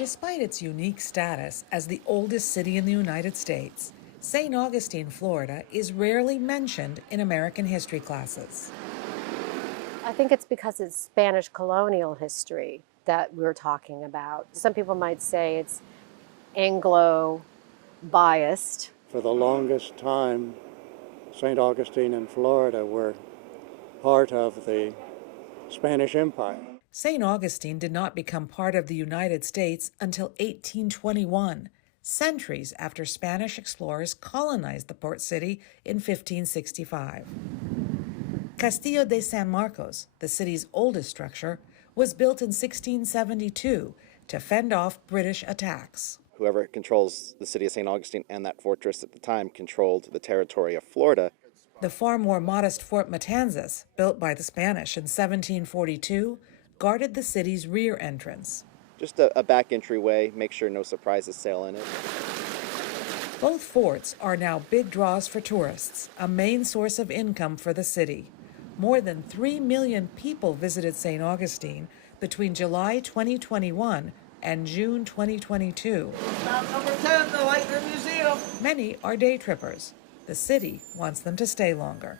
Despite its unique status as the oldest city in the United States, St. Augustine, Florida is rarely mentioned in American history classes. I think it's because it's Spanish colonial history that we're talking about. Some people might say it's Anglo biased. For the longest time, St. Augustine and Florida were part of the Spanish Empire. St. Augustine did not become part of the United States until 1821, centuries after Spanish explorers colonized the port city in 1565. Castillo de San Marcos, the city's oldest structure, was built in 1672 to fend off British attacks. Whoever controls the city of St. Augustine and that fortress at the time controlled the territory of Florida. The far more modest Fort Matanzas, built by the Spanish in 1742, guarded the city's rear entrance. Just a back entryway, make sure no surprises sail in it. Both forts are now big draws for tourists, a main source of income for the city. More than 3 million people visited St. Augustine between July 2021 and June 2022. Stop number 10, the Lightner Museum. Many are day trippers. The city wants them to stay longer.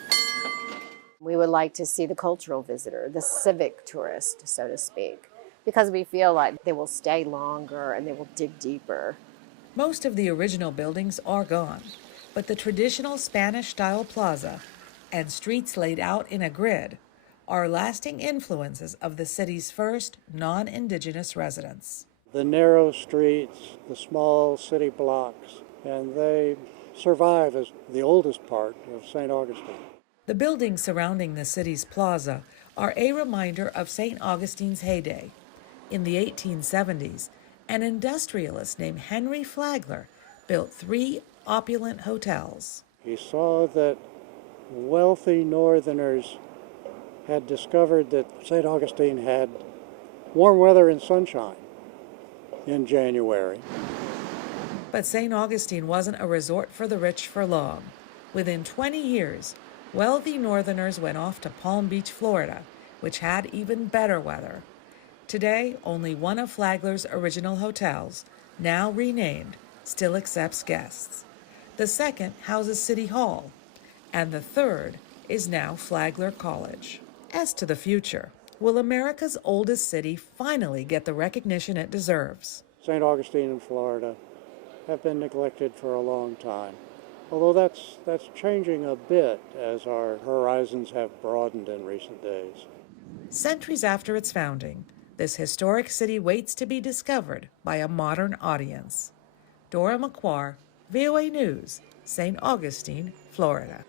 We would like to see the cultural visitor, the civic tourist, so to speak, because we feel like they will stay longer and they will dig deeper. Most of the original buildings are gone, but the traditional Spanish-style plaza and streets laid out in a grid are lasting influences of the city's first non-indigenous residents. The narrow streets, the small city blocks, and they survive as the oldest part of St. Augustine. The buildings surrounding the city's plaza are a reminder of St. Augustine's heyday. In the 1870s, an industrialist named Henry Flagler built 3 opulent hotels. He saw that wealthy northerners had discovered that St. Augustine had warm weather and sunshine in January. But St. Augustine wasn't a resort for the rich for long. Within 20 years, wealthy northerners went off to Palm Beach, Florida, which had even better weather. Today, only one of Flagler's original hotels, now renamed, still accepts guests. The second houses City Hall, and the third is now Flagler College. As to the future, will America's oldest city finally get the recognition it deserves? St. Augustine and Florida have been neglected for a long time, although that's changing a bit as our horizons have broadened in recent days. Centuries after its founding, this historic city waits to be discovered by a modern audience. Dora McQuarr, VOA News, St. Augustine, Florida.